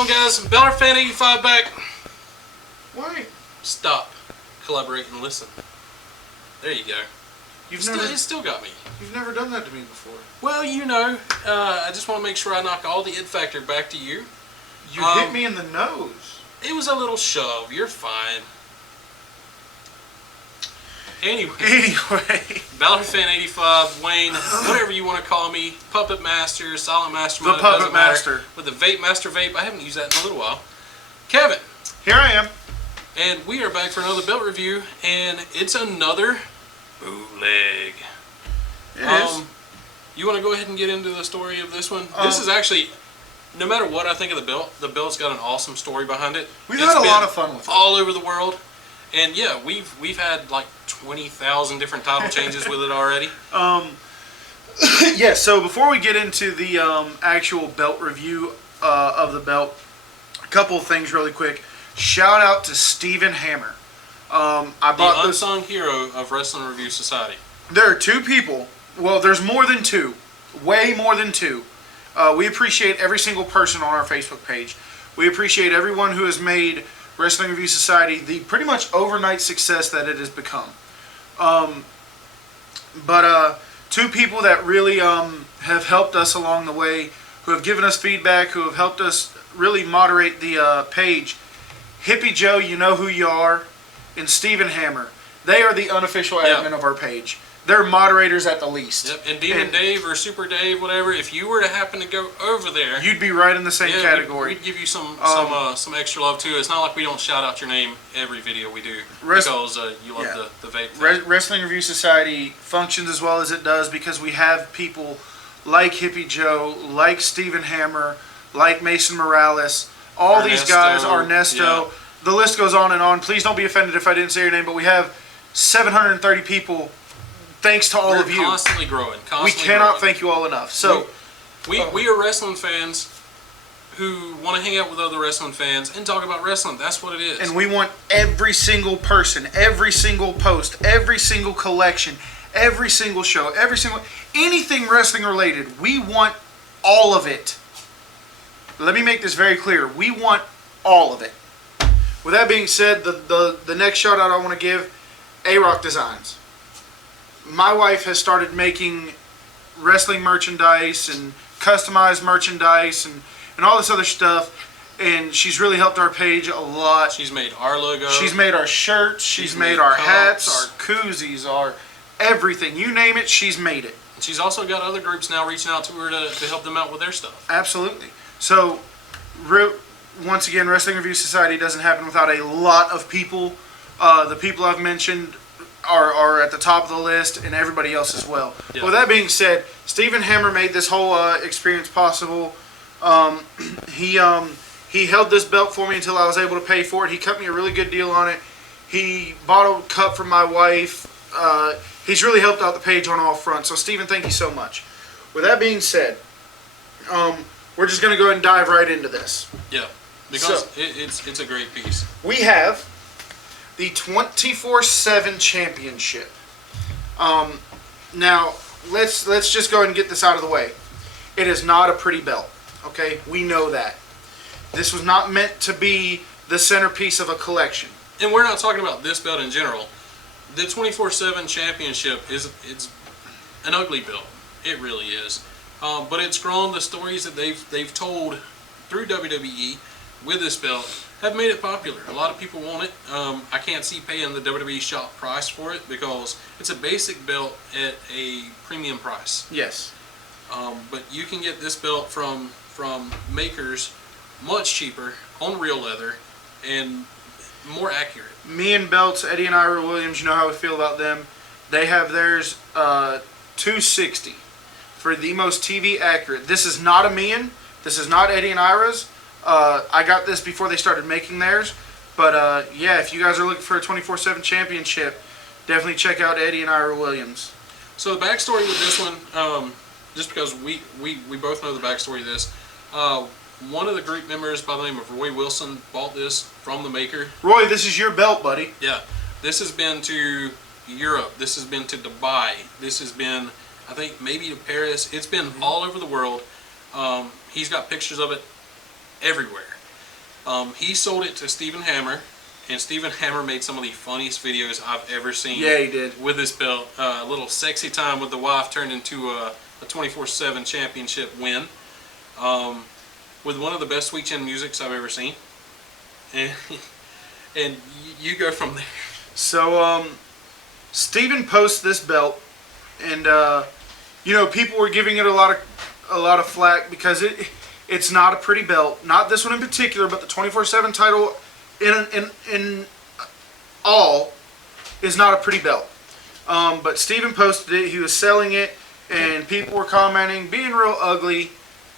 on, guys? Beller Fan 85 back. Why? Stop. Collaborate and listen. There you go. It still got me. You've never done that to me before. Well, you know, I just want to make sure I knock all the it factor back to you. You hit me in the nose. It was a little shove. You're fine. Anyway. Beller Fan 85, Wayne, whatever you want to call me, Puppet Master, Silent Mastermind, the Puppet Master. With the Vape Master Vape. I haven't used that in a little while. Kevin. Here I am. And we are back for another belt review, and it's another bootleg. It is. You want to go ahead and get into the story of this one? This is actually, no matter what I think of the belt's got an awesome story behind it. We've had a lot of fun with it. All over the world. And yeah, we've had like 20,000 different title changes with it already. Yeah, so before we get into the actual belt review of the belt, a couple of things really quick. Shout out to Steven Hammer. I bought the unsung hero of Wrestling Review Society. There are two people. Well, there's more than two. Way more than two. We appreciate every single person on our Facebook page. We appreciate everyone who has made Wrestling Review Society the pretty much overnight success that it has become. But two people that really have helped us along the way, who have given us feedback, who have helped us really moderate the page. Hippie Joe, you know who you are, and Steven Hammer. They are the unofficial admin of our page. They're moderators at the least. Yep. And Demon Dave or Super Dave, whatever, if you were to happen to go over there, you'd be right in the same category. We'd give you some extra love too. It's not like we don't shout out your name every video we do because you love the vape. Wrestling Review Society functions as well as it does because we have people like Hippie Joe, like Steven Hammer, like Mason Morales. All these guys, Ernesto. Yeah. The list goes on and on. Please don't be offended if I didn't say your name, but we have 730 people. Thanks to all of you. Constantly growing. We cannot thank you all enough. So we are wrestling fans who want to hang out with other wrestling fans and talk about wrestling. That's what it is. And we want every single person, every single post, every single collection, every single show, anything wrestling related. We want all of it. Let me make this very clear. We want all of it. With that being said, the next shout out I want to give, A-Rock Designs. My wife has started making wrestling merchandise and customized merchandise and all this other stuff, and she's really helped our page a lot. She's made our logo. She's made our shirts. She's made our hats, our koozies, our everything. You name it, she's made it. And she's also got other groups now reaching out to her to help them out with their stuff. Absolutely. So, once again, Wrestling Review Society doesn't happen without a lot of people. The people I've mentioned are at the top of the list, and everybody else as well. Yeah. With that being said, Steven Hammer made this whole experience possible. He held this belt for me until I was able to pay for it. He cut me a really good deal on it. He bought a cup from my wife. He's really helped out the page on all fronts. So, Steven, thank you so much. With that being said, we're just going to go ahead and dive right into this. Yeah, because it's a great piece. We have the 24/7 Championship. Now, let's just go ahead and get this out of the way. It is not a pretty belt, okay? We know that. This was not meant to be the centerpiece of a collection. And we're not talking about this belt in general. The 24/7 Championship it's an ugly belt. It really is. But it's grown. The stories that they've told through WWE with this belt have made it popular. A lot of people want it. I can't see paying the WWE shop price for it because it's a basic belt at a premium price. Yes. But you can get this belt from makers much cheaper on real leather and more accurate. Me and Belts, Eddie and Ira Williams, you know how we feel about them. They have theirs $260 for the most TV accurate. This is not a Mian. This is not Eddie and Ira's. I got this before they started making theirs. But yeah, if you guys are looking for a 24/7 Championship, definitely check out Eddie and Ira Williams. So the backstory with this one, just because we both know the backstory of this, one of the group members by the name of Roy Wilson bought this from the maker. Roy, this is your belt, buddy. Yeah. This has been to Europe. This has been to Dubai. This has been, I think, maybe to Paris. It's been all over the world. He's got pictures of it everywhere. He sold it to Stephen Hammer, and Stephen Hammer made some of the funniest videos I've ever seen. Yeah, he did. With this belt. A little sexy time with the wife turned into a 24/7 championship win. With one of the best Sweet Chin musics I've ever seen. And you go from there. So, Steven posts this belt, and people were giving it a lot of flack because it's not a pretty belt. Not this one in particular, but the 24/7 title in all is not a pretty belt. But Steven posted it. He was selling it, and people were commenting, being real ugly.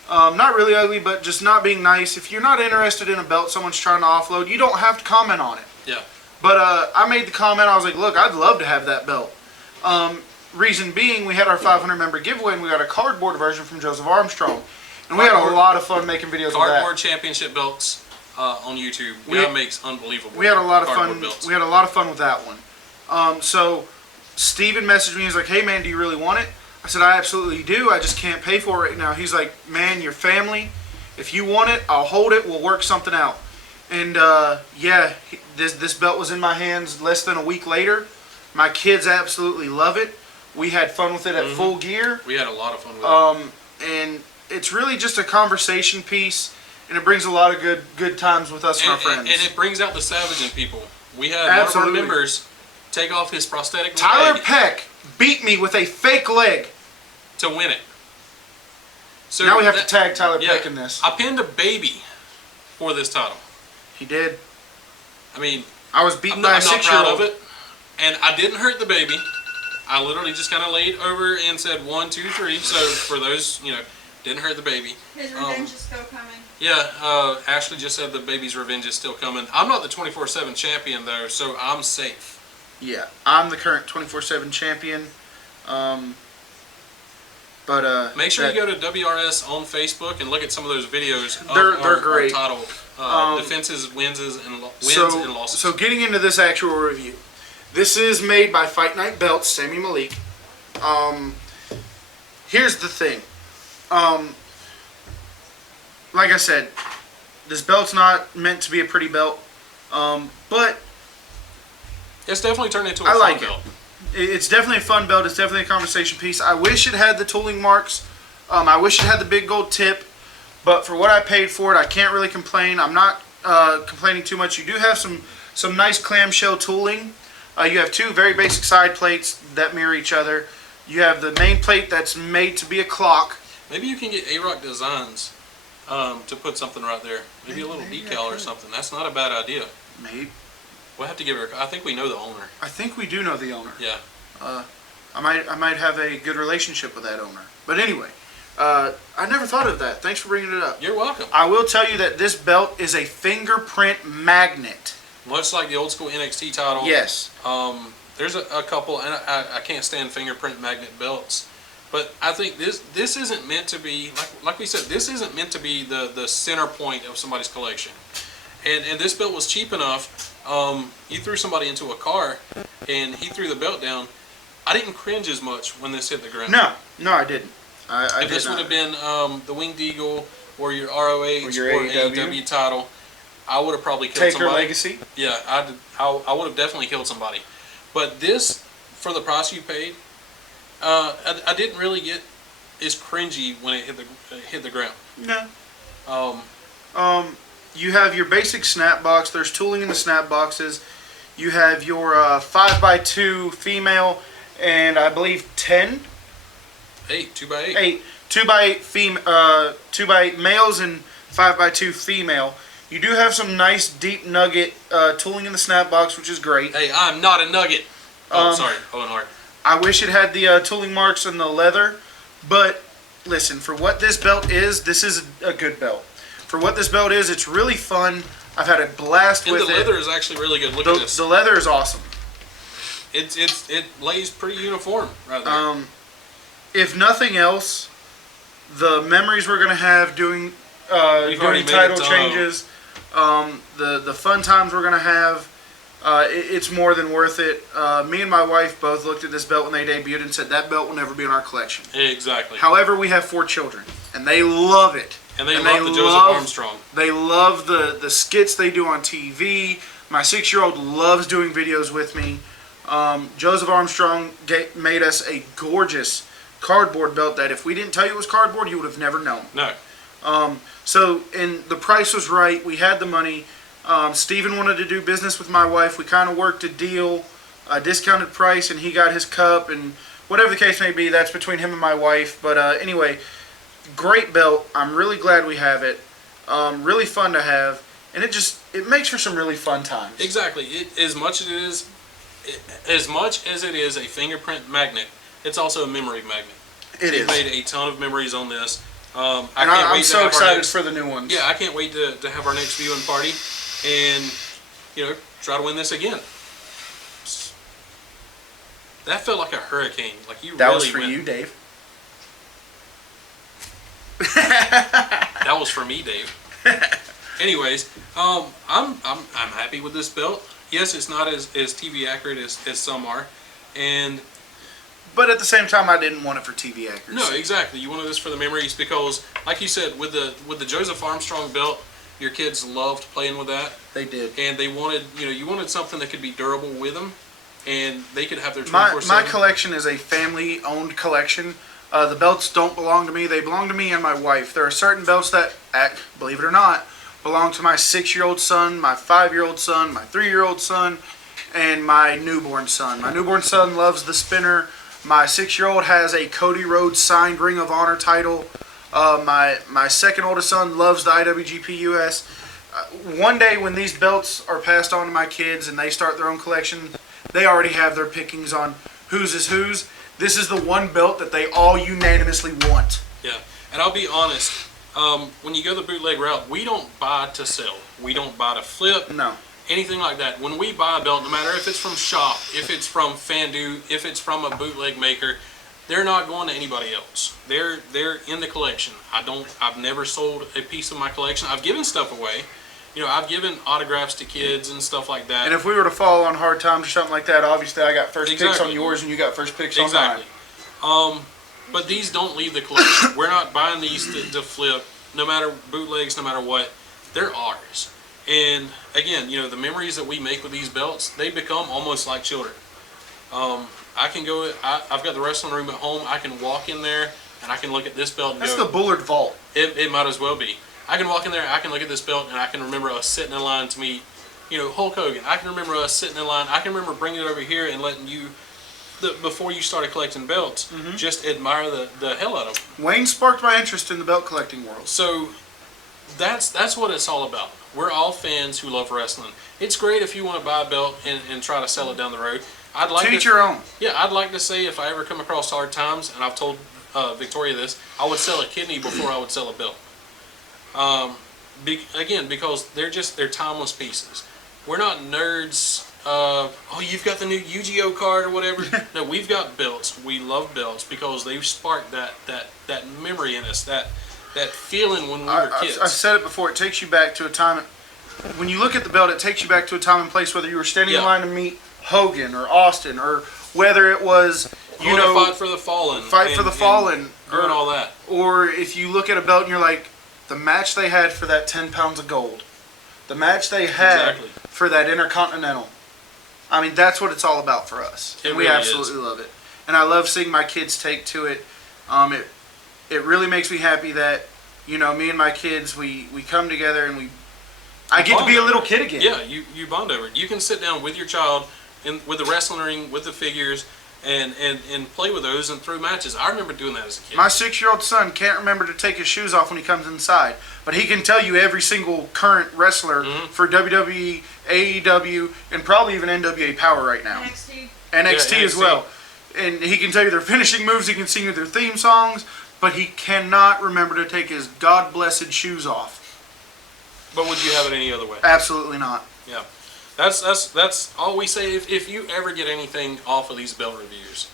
Not really ugly, but just not being nice. If you're not interested in a belt someone's trying to offload, you don't have to comment on it. Yeah. But I made the comment. I was like, look, I'd love to have that belt. Reason being, we had our 500 member giveaway, and we got a cardboard version from Joseph Armstrong. And we had a lot of fun making videos of that. Cardboard championship belts on YouTube. Guy makes unbelievable. We had a lot of fun. Belts. We had a lot of fun with that one. So Steven messaged me. He's like, hey, man, do you really want it? I said, I absolutely do. I just can't pay for it right now. He's like, man, your family. If you want it, I'll hold it. We'll work something out. And this belt was in my hands less than a week later. My kids absolutely love it. We had fun with it at Full Gear. We had a lot of fun with it. And it's really just a conversation piece, and it brings a lot of good times with us and our friends. And it brings out the savage in people. We had one of our members take off his prosthetic Tyler leg Peck beat me with a fake leg to win it. So now we have to tag Tyler Peck in this. I pinned a baby for this title. He did. I mean, I was beaten by a 6-year-old. I'm not proud of it, and I didn't hurt the baby. I literally just kind of laid over and said 1, 2, 3. So for those, didn't hurt the baby. His revenge is still coming. Yeah, Ashley just said the baby's revenge is still coming. I'm not the 24/7 champion though, so I'm safe. Yeah, I'm the current 24/7 champion. Make sure you go to WRS on Facebook and look at some of those videos. They're great. Our title defenses, wins, and losses. So getting into this actual review, this is made by Fight Night Belts, Sami Malik. Here's the thing. Like I said, this belt's not meant to be a pretty belt, but it's definitely turned into a fun belt. It's definitely a fun belt. It's definitely a conversation piece. I wish it had the tooling marks. I wish it had the big gold tip. But for what I paid for it, I can't really complain. I'm not complaining too much. You do have some nice clamshell tooling. You have two very basic side plates that mirror each other. You have the main plate that's made to be a clock. Maybe you can get A-Rock Designs to put something right there. Maybe a little decal or something. That's not a bad idea. Maybe. We'll have to give her. I think we know the owner. I think we do know the owner. Yeah. I might have a good relationship with that owner. But anyway, I never thought of that. Thanks for bringing it up. You're welcome. I will tell you that this belt is a fingerprint magnet. Much like the old school NXT title. Yes. There's a couple, and I can't stand fingerprint magnet belts. But I think this isn't meant to be, like we said, this isn't meant to be the center point of somebody's collection. And this belt was cheap enough. You threw somebody into a car, and he threw the belt down. I didn't cringe as much when this hit the ground. No, I didn't. If this would have been the Winged Eagle or your ROH or your AEW title, I would have probably killed somebody. Legacy? Yeah, I would have definitely killed somebody. But this, for the price you paid, I didn't really get as cringy when it hit the ground. No. You have your basic snap box. There's tooling in the snap boxes. You have your 5x2 female and I believe 10. 8, 2x8. 8, 2x8 2x8 males and 5x2 female. You do have some nice deep nugget tooling in the snap box, which is great. Hey, I'm not a nugget. Oh, sorry, Owen Hart. I wish it had the tooling marks in the leather, but listen, for what this belt is, this is a good belt. For what this belt is, it's really fun. I've had a blast with it. And the leather is actually really good. Look at this. The leather is awesome. It lays pretty uniform right there. If nothing else, the memories we're gonna have doing title changes, the fun times we're gonna have, it's more than worth it. Me and my wife both looked at this belt when they debuted and said that belt will never be in our collection. Exactly. However, we have 4 children, and they love it. And they love the Joseph Armstrong. They love the skits they do on TV. My 6-year-old loves doing videos with me. Joseph Armstrong made us a gorgeous cardboard belt that if we didn't tell you it was cardboard, you would have never known. No. And the price was right. We had the money. Steven wanted to do business with my wife. We kind of worked a deal, a discounted price, and he got his cup. And whatever the case may be, that's between him and my wife. But anyway, great belt. I'm really glad we have it. Really fun to have. And it makes for some really fun times. Exactly. As much as it is a fingerprint magnet, it's also a memory magnet. We've made a ton of memories on this. I'm so excited for the new ones. Yeah, I can't wait to have our next viewing party and, try to win this again. That felt like a hurricane. Like you. That was for you, Dave. That was for me, Dave. Anyways, I'm happy with this belt. Yes, it's not as TV accurate as some are, but at the same time, I didn't want it for TV accuracy. No, exactly. You wanted this for the memories because, like you said, with the Joseph Armstrong belt, your kids loved playing with that. They did, and they wanted you wanted something that could be durable with them, and they could have their 24/7. My collection is a family-owned collection. The belts don't belong to me; they belong to me and my wife. There are certain belts that, believe it or not, belong to my 6-year-old son, my 5-year-old son, my 3-year-old son, and my newborn son. My newborn son loves the spinner. My 6-year-old has a Cody Rhodes signed Ring of Honor title. My second oldest son loves the IWGP US. One day when these belts are passed on to my kids and they start their own collection, they already have their pickings on whose is whose. This is the one belt that they all unanimously want. Yeah, and I'll be honest. When you go the bootleg route, we don't buy to sell. We don't buy to flip. No. Anything like that. When we buy a belt, no matter if it's from shop, if it's from Fandu, if it's from a bootleg maker, they're not going to anybody else. They're in the collection. I've never sold a piece of my collection. I've given stuff away. I've given autographs to kids and stuff like that. And if we were to fall on hard times or something like that, obviously I got first picks on yours and you got first picks on mine. But these don't leave the collection. We're not buying these to flip, no matter bootlegs, no matter what. They're ours. And again, the memories that we make with these belts, they become almost like children. I can go. I've got the wrestling room at home. I can walk in there and I can look at this belt and That's go. the Bullard Vault. It might as well be. I can walk in there. I can look at this belt and I can remember us sitting in line to meet, Hulk Hogan. I can remember us sitting in line. I can remember bringing it over here and letting you. Before you started collecting belts, just admire the hell out of them. Wayne sparked my interest in the belt collecting world. So that's what it's all about. We're all fans who love wrestling. It's great if you want to buy a belt and try to sell it down the road. I'd like to each your own. Yeah, I'd like to say if I ever come across hard times, and I've told Victoria this, I would sell a kidney before I would sell a belt. Again, because they're timeless pieces. We're not nerds. You've got the new Yu-Gi-Oh card or whatever. No, we've got belts. We love belts because they've sparked that memory in us, that feeling when we were kids. I've said it before. It takes you back to a time. When you look at the belt, it takes you back to a time and place. Whether you were standing in line to meet Hogan or Austin, or whether it was fight for the fallen, or all that. Or if you look at a belt and you're like, the match they had for that 10 pounds of gold, the match they had for that Intercontinental. I mean, that's what it's all about for us. And we absolutely love it. And I love seeing my kids take to it. It really makes me happy that, me and my kids, we come together and I get to be a little kid again. Yeah, you bond over it. You can sit down with your child with the wrestling ring, with the figures, and play with those and throw matches. I remember doing that as a kid. My 6-year-old son can't remember to take his shoes off when he comes inside, but he can tell you every single current wrestler for WWE, AEW, and probably even NWA Power right now. NXT as well. And he can tell you their finishing moves, he can sing you their theme songs, but he cannot remember to take his God-blessed shoes off. But would you have it any other way? Absolutely not. Yeah. That's all we say. If you ever get anything off of these belt reviews,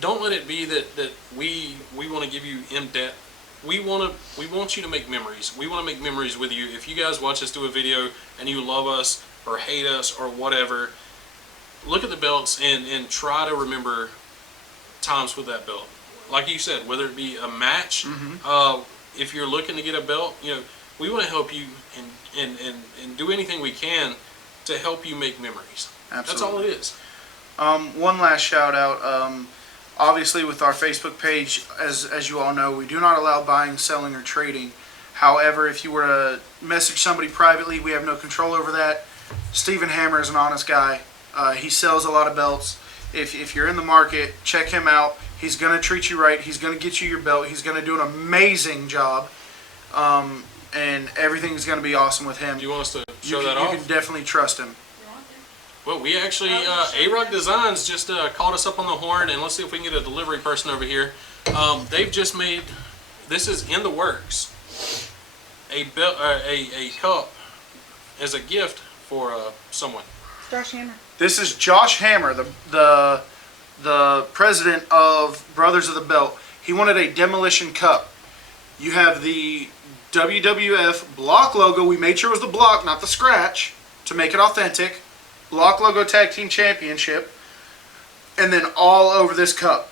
don't let it be that we want to give you in-depth. We want you to make memories. We want to make memories with you. If you guys watch us do a video and you love us or hate us or whatever, look at the belts and try to remember times with that belt. Like you said, whether it be a match, if you're looking to get a belt, we want to help you and do anything we can to help you make memories. Absolutely. That's all it is. One last shout out. Obviously, with our Facebook page, as you all know, we do not allow buying, selling, or trading. However, if you were to message somebody privately, we have no control over that. Stephen Hammer is an honest guy. He sells a lot of belts. If you're in the market, check him out. He's going to treat you right. He's going to get you your belt. He's going to do an amazing job. And everything's going to be awesome with him. Do you want us to show that off? You can definitely trust him. Well, we actually, A-Rock Designs just called us up on the horn, and let's see if we can get a delivery person over here. They've just made, this is in the works, a cup as a gift for someone. Josh Hammer. This is Josh Hammer, the president of Brothers of the Belt. He wanted a demolition cup. You have the WWF block logo. We made sure it was the block, not the scratch, to make it authentic. Block logo tag team championship. And then all over this cup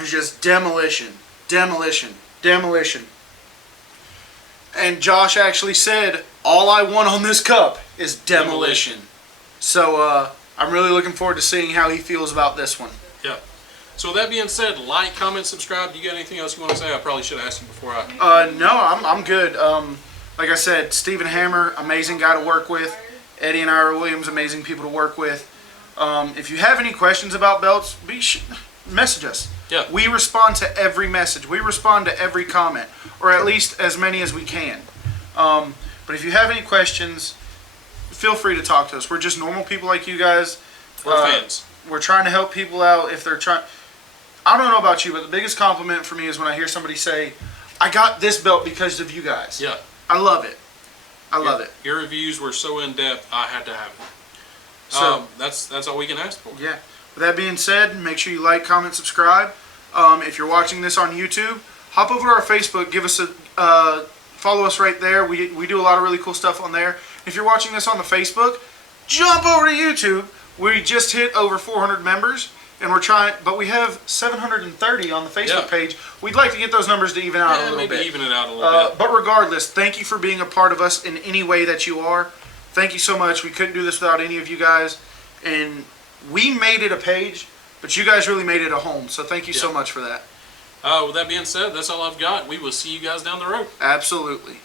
is just demolition, demolition, demolition. And Josh actually said, all I want on this cup is demolition. So I'm really looking forward to seeing how he feels about this one. Yeah. So with that being said, like, comment, subscribe. Do you got anything else you want to say? I probably should have asked you before I... No, I'm good. Like I said, Stephen Hammer, amazing guy to work with. Eddie and Ira Williams, amazing people to work with. If you have any questions about belts, message us. Yeah. We respond to every message. We respond to every comment, or at least as many as we can. But if you have any questions, feel free to talk to us. We're just normal people like you guys. We're fans. We're trying to help people out if they're trying. I don't know about you, but the biggest compliment for me is when I hear somebody say, I got this belt because of you guys. Yeah. I love it. I love it. Your reviews were so in-depth, I had to have it. So that's all we can ask for. yeah. With that being said, make sure you like, comment, subscribe. If you're watching this on YouTube, hop over to our Facebook. Give us a follow us right there. We do a lot of really cool stuff on there. If you're watching this on the Facebook, jump over to YouTube. We just hit over 400 members, and we're trying, but we have 730 on the Facebook page. We'd like to get those numbers to even out a little maybe bit. even it out a little bit. But regardless, thank you for being a part of us in any way that you are. Thank you so much. We couldn't do this without any of you guys, and we made it a page, but you guys really made it a home. So thank you so much for that. With that being said, that's all I've got. We will see you guys down the road. Absolutely.